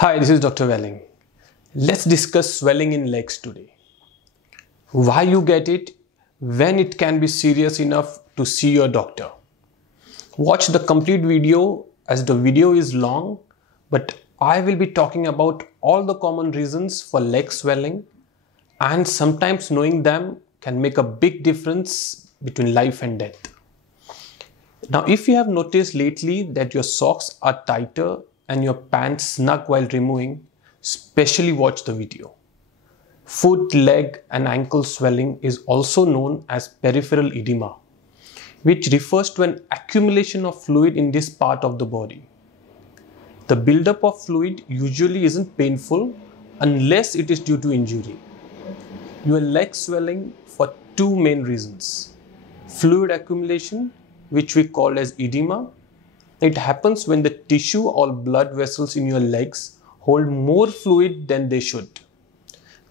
Hi, this is Dr. Welling. Let's discuss swelling in legs today. Why you get it, when it can be serious enough to see your doctor. Watch the complete video as the video is long, but I will be talking about all the common reasons for leg swelling, and sometimes knowing them can make a big difference between life and death. Now, if you have noticed lately that your socks are tighter and your pants snug while removing, especially watch the video. Foot, leg and ankle swelling is also known as peripheral edema, which refers to an accumulation of fluid in this part of the body. The buildup of fluid usually isn't painful unless it is due to injury. Your leg swelling for two main reasons: fluid accumulation, which we call as edema. It happens when the tissue or blood vessels in your legs hold more fluid than they should.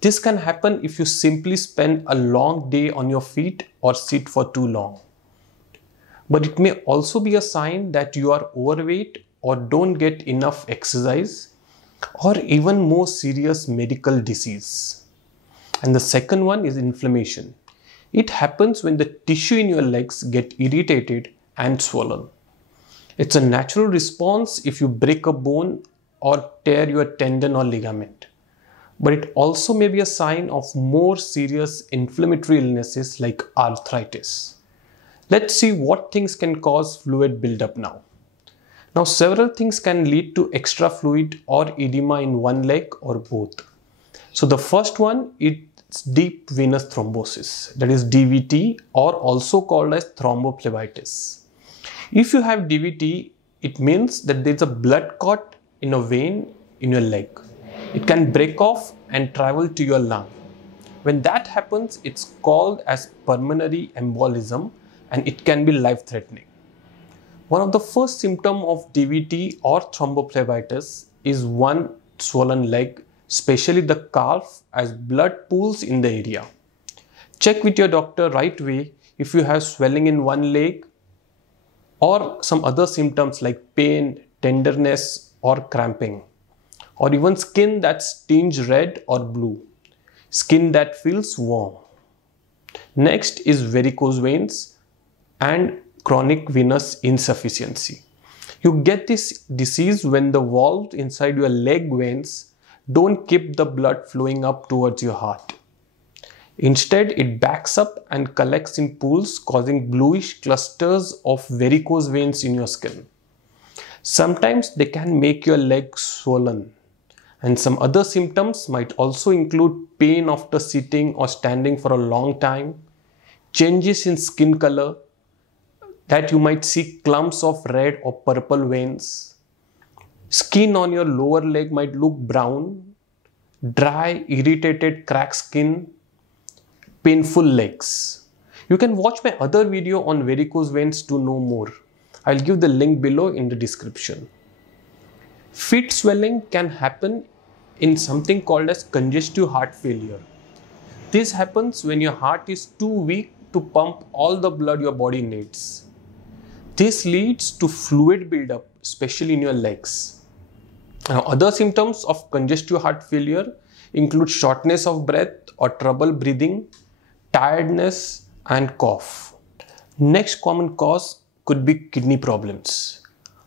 This can happen if you simply spend a long day on your feet or sit for too long. But it may also be a sign that you are overweight or don't get enough exercise, or even more serious medical disease. And the second one is inflammation. It happens when the tissue in your legs get irritated and swollen. It's a natural response if you break a bone or tear your tendon or ligament. But it also may be a sign of more serious inflammatory illnesses like arthritis. Let's see what things can cause fluid buildup now. Now, several things can lead to extra fluid or edema in one leg or both. So the first one is deep venous thrombosis, that is DVT, or also called as thrombophlebitis. If you have DVT, it means that there is a blood clot in a vein in your leg. It can break off and travel to your lung. When that happens, it's called as pulmonary embolism and it can be life-threatening. One of the first symptoms of DVT or thrombophlebitis is one swollen leg, especially the calf, as blood pools in the area. Check with your doctor right away if you have swelling in one leg or some other symptoms like pain, tenderness or cramping, or even skin that's tinged red or blue, skin that feels warm. Next is varicose veins and chronic venous insufficiency. You get this disease when the valves inside your leg veins don't keep the blood flowing up towards your heart. Instead, it backs up and collects in pools, causing bluish clusters of varicose veins in your skin. Sometimes they can make your legs swollen, and some other symptoms might also include pain after sitting or standing for a long time, changes in skin color, that you might see clumps of red or purple veins. Skin on your lower leg might look brown, dry, irritated, cracked skin, painful legs. You can watch my other video on varicose veins to know more. I'll give the link below in the description. Feet swelling can happen in something called as congestive heart failure. This happens when your heart is too weak to pump all the blood your body needs. This leads to fluid buildup, especially in your legs. Now, other symptoms of congestive heart failure include shortness of breath or trouble breathing, tiredness and cough. Next common cause could be kidney problems.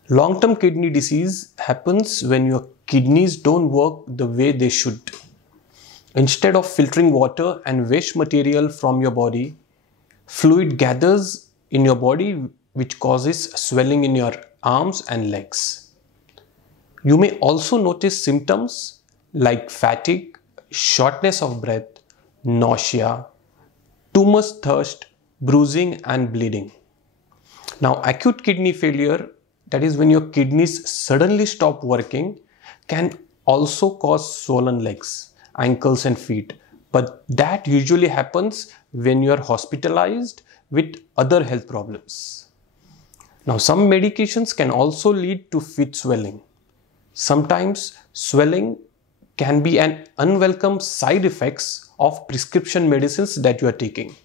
Long-term kidney disease happens when your kidneys don't work the way they should. Instead of filtering water and waste material from your body, fluid gathers in your body which causes swelling in your arms and legs. You may also notice symptoms like fatigue, shortness of breath, nausea, too much thirst, bruising and bleeding. Now, acute kidney failure, that is when your kidneys suddenly stop working, can also cause swollen legs, ankles and feet. But that usually happens when you are hospitalized with other health problems. Now, some medications can also lead to feet swelling. Sometimes swelling can be an unwelcome side effects of prescription medicines that you are taking.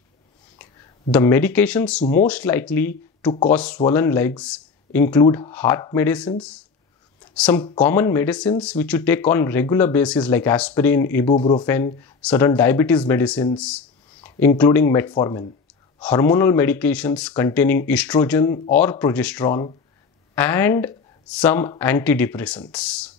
The medications most likely to cause swollen legs include heart medicines, Some common medicines which you take on regular basis like aspirin, ibuprofen, certain diabetes medicines including metformin, hormonal medications containing estrogen or progesterone, and some antidepressants.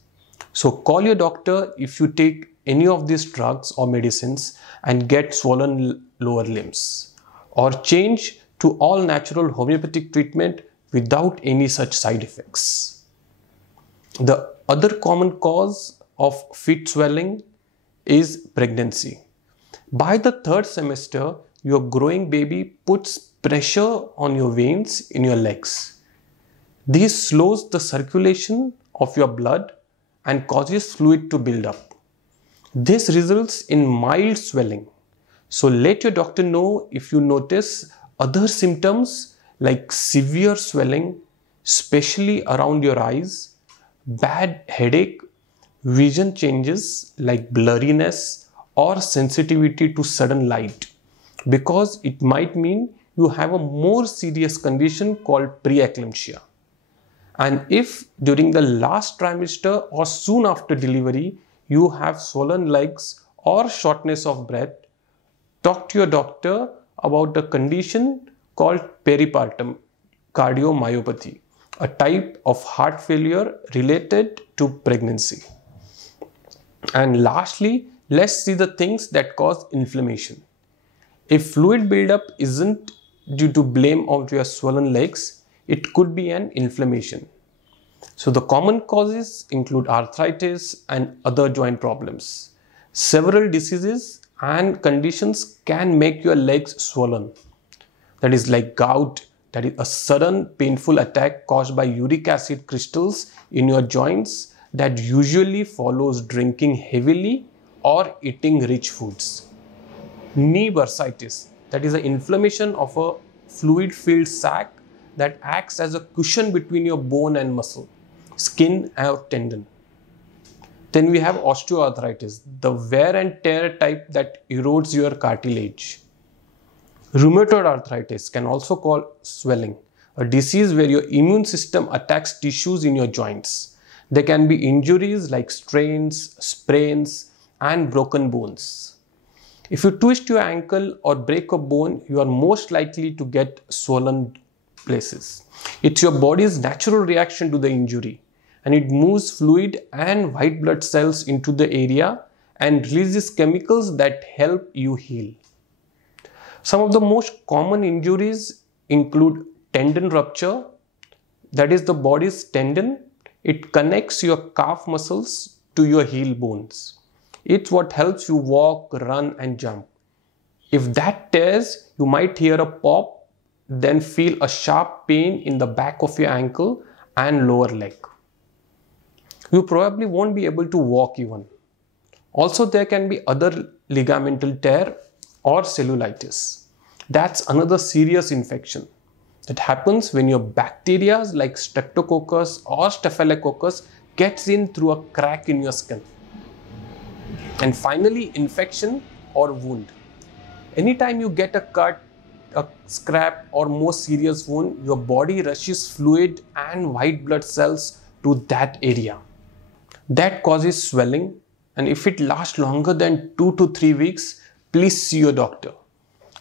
So call your doctor if you take any of these drugs or medicines and get swollen lower limbs, or change to all natural homeopathic treatment without any such side effects. The other common cause of fit swelling is pregnancy. By the third semester, your growing baby puts pressure on your veins in your legs. This slows the circulation of your blood and causes fluid to build up. This results in mild swelling. So let your doctor know if you notice other symptoms like severe swelling, especially around your eyes, bad headache, vision changes like blurriness or sensitivity to sudden light, because it might mean you have a more serious condition called preeclampsia. And if during the last trimester or soon after delivery you have swollen legs or shortness of breath, talk to your doctor about a condition called peripartum cardiomyopathy, a type of heart failure related to pregnancy. And lastly, let's see the things that cause inflammation. If fluid buildup isn't due to blame of your swollen legs, it could be an inflammation. So the common causes include arthritis and other joint problems. Several diseases and conditions can make your legs swollen. That is like gout, that is a sudden painful attack caused by uric acid crystals in your joints that usually follows drinking heavily or eating rich foods. Knee bursitis, that is an inflammation of a fluid-filled sac that acts as a cushion between your bone and muscle, skin or tendon. Then we have osteoarthritis, the wear and tear type that erodes your cartilage. Rheumatoid arthritis can also cause swelling, a disease where your immune system attacks tissues in your joints. There can be injuries like strains, sprains, and broken bones. If you twist your ankle or break a bone, you are most likely to get swollen places. It's your body's natural reaction to the injury, and it moves fluid and white blood cells into the area and releases chemicals that help you heal. Some of the most common injuries include tendon rupture, that is the body's tendon. It connects your calf muscles to your heel bones. It's what helps you walk, run, and jump. If that tears, you might hear a pop, then feel a sharp pain in the back of your ankle and lower leg. You probably won't be able to walk even. Also, there can be other ligamental tear or cellulitis. That's another serious infection that happens when your bacteria like Streptococcus or Staphylococcus gets in through a crack in your skin. And finally, infection or wound. Anytime you get a cut, a scrap or more serious wound, your body rushes fluid and white blood cells to that area. That causes swelling, and if it lasts longer than 2 to 3 weeks, please see your doctor.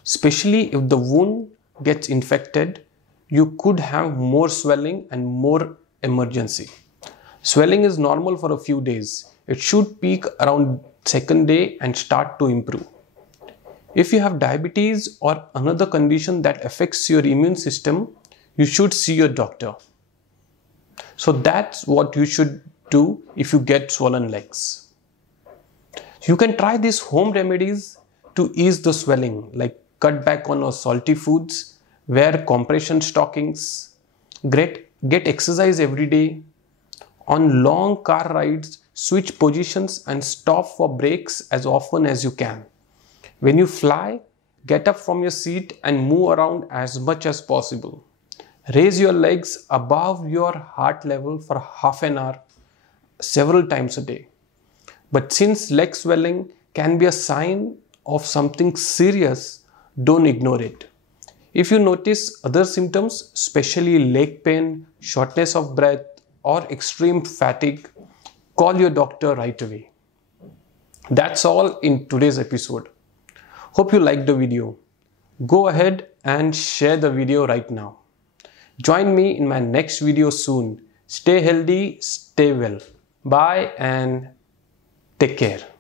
Especially if the wound gets infected, you could have more swelling and more emergency. Swelling is normal for a few days. It should peak around second day and start to improve. If you have diabetes or another condition that affects your immune system, you should see your doctor. So that's what you should do if you get swollen legs. You can try these home remedies to ease the swelling, like cut back on salty foods, wear compression stockings, get exercise every day. On long car rides, switch positions and stop for breaks as often as you can. When you fly, get up from your seat and move around as much as possible. Raise your legs above your heart level for half an hour, several times a day. But since leg swelling can be a sign of something serious, don't ignore it. If you notice other symptoms, especially leg pain, shortness of breath, or extreme fatigue, call your doctor right away. That's all in today's episode. Hope you liked the video. Go ahead and share the video right now. Join me in my next video soon. Stay healthy, stay well. Bye and take care.